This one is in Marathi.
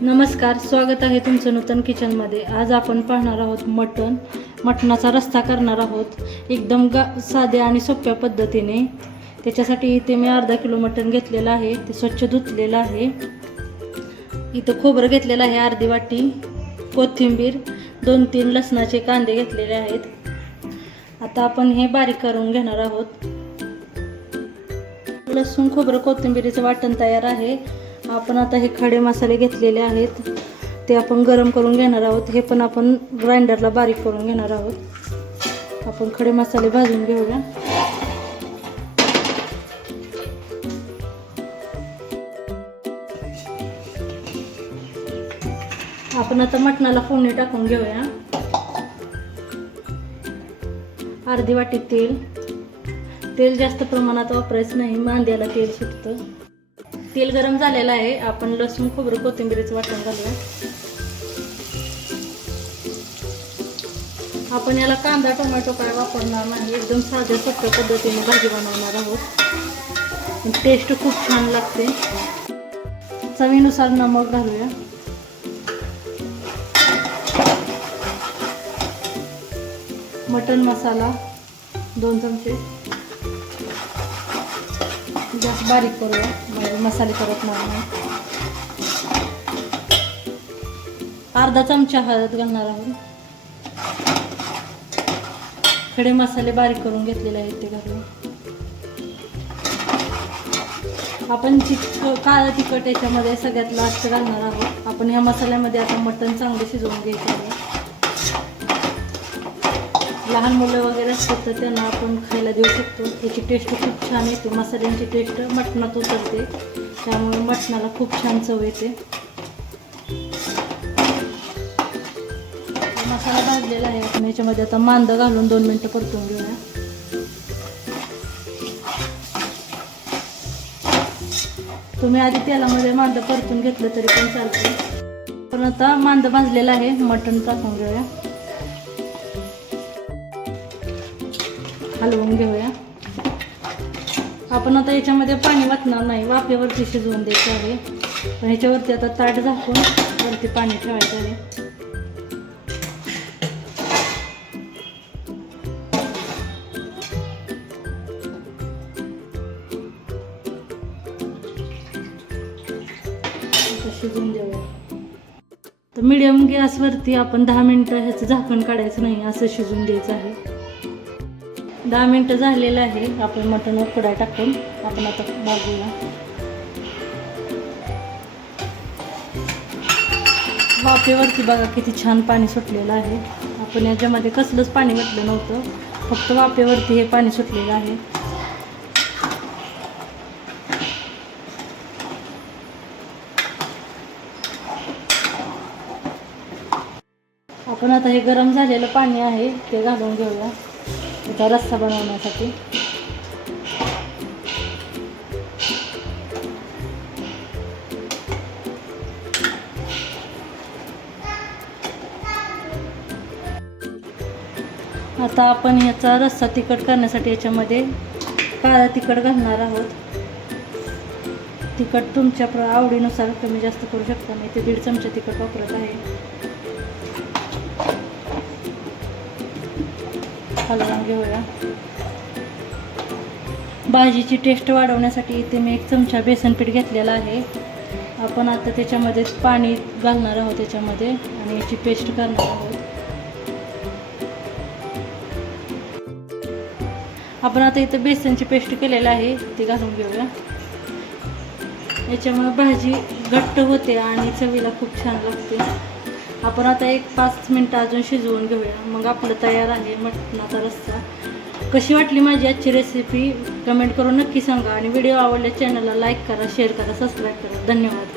नमस्कार, स्वागत आहे तुमचं नूतन किचनमध्ये। आज आपण पाहणार आहोत मटणाचा रस्सा करणार आहोत एकदम साध्या आणि सोप्या पद्धतीने। त्याच्यासाठी इथे मी अर्धा किलो मटण घेतलेलं आहे, ते स्वच्छ धुतलेलं आहे। इथं खोबरं घेतलेलं आहे अर्धी वाटी, कोथिंबीर, 2-3 लसणाचे कांदे घेतलेले आहेत। आता आपण हे बारीक करून घेणार आहोत। लसूण, खोबरं, कोथिंबीरीचं वाटण तयार आहे। आपण आता हे खडे मसाले घेतलेले आहेत, ते आपण गरम करून घेणार आहोत। हे पण आपण ग्राइंडरला बारीक करून घेणार आहोत। आपण खडे मसाले भाजून घेऊया। आपण आता मटणाला फोडणी टाकून घेऊया। अर्धी वाटी तेल जास्त प्रमाणात वापरायचं नाही, मांद्याला तेल सुटतं। तेल गरम झालेलं आहे, आपण लसूण, खोबरं, कोथिंबीरीचं वाटण घालूया। आपण याला कांदा टोमॅटो काय वापरणार नाही, एकदम साध्या सोप्या पद्धतीने भाजी बनवणार आहोत। टेस्ट खूप छान लागते। चवीनुसार नमक घालूया। मटन मसाला 2 चमचे, जास्त बारीक करूया म्हणजे मसाले करत नाही। अर्धा चमचा हळद घालणार आहोत। खडे मसाले बारीक करून घेतलेले आहेत ते घालूया। आपण काळं तिखट याच्यामध्ये सगळ्यात लास्ट घालणार आहोत। आपण ह्या मसाल्यामध्ये आता मटण चांगले शिजवून घ्यायचे आहे। लहान मुलं वगैरे असतात तर त्यांना आपण खायला देऊ शकतो। याची टेस्ट खूप छान येते, मसाल्यांची टेस्ट मटणात उतरते, त्यामुळे मटणाला खूप छान चव येते। मसाला भाजलेला आहे, आपण याच्यामध्ये आता मांदं घालून 2 मिनिटं परतून घेऊया। तुम्ही आधी तेलामध्ये मांदं परतून घेतलं तरी पण चालतं। पण आता मांदं भाजलेलं आहे, मटण टाकून घेऊया, हलवून घेऊया। आपण आता याच्यामध्ये पाणी वाटणार नाही, वाफेवरती शिजवून द्यायचं आहे। पण ह्याच्यावरती आता ताट झाकून वरती पाणी ठेवायचं आहे। शिजवून देऊया। तर मीडियम गॅसवरती आपण 10 मिनिटं ह्याचं झाकण काढायचं नाही, असं शिजवून द्यायचं आहे। 10 मिनिटं झालेलं आहे, आपण मटण उकडाय टाकून आपण आता भाजूया। वाफेवरती बघा किती छान पाणी सुटलेलं आहे। आपण याच्यामध्ये कसलंच पाणी घातलं नव्हतं, फक्त वाफेवरती हे पाणी सुटलेलं आहे। आपण आता हे गरम झालेलं पाणी आहे ते घालून घेऊया त्याचा रस्सा बनवण्यासाठी। आता आपण याचा रस्सा तिखट करण्यासाठी याच्यामध्ये काळं तिखट घालणार आहोत। तिखट तुमच्या आवडीनुसार कमी जास्त करू शकता। मी ते 1.5 चमचा तिखट वापरत आहे। हलवून घेऊया। भाजीची टेस्ट वाढवण्यासाठी इथे मी 1 चमचा बेसन पीठ घेतलेला आहे। आपण आता त्याच्यामध्ये पाणी घालणार आहोत त्याच्यामध्ये आणि याची पेस्ट करणार आहोत। आपण आता इथे बेसनची पेस्ट केलेली आहे ती घालून घेऊया। याच्यामुळे भाजी घट्ट होते आणि चवीला खूप छान लागते। आपण आता 1-5 मिनिटं अजून शिजवून घेऊया, मग आपलं तयार आहे मटणाचा रस्सा। कशी वाटली माझी आजची रेसिपी कमेंट करून नक्की सांगा आणि व्हिडिओ आवडल्यास चॅनलला लाईक करा, शेअर करा, सबस्क्राईब करा। धन्यवाद।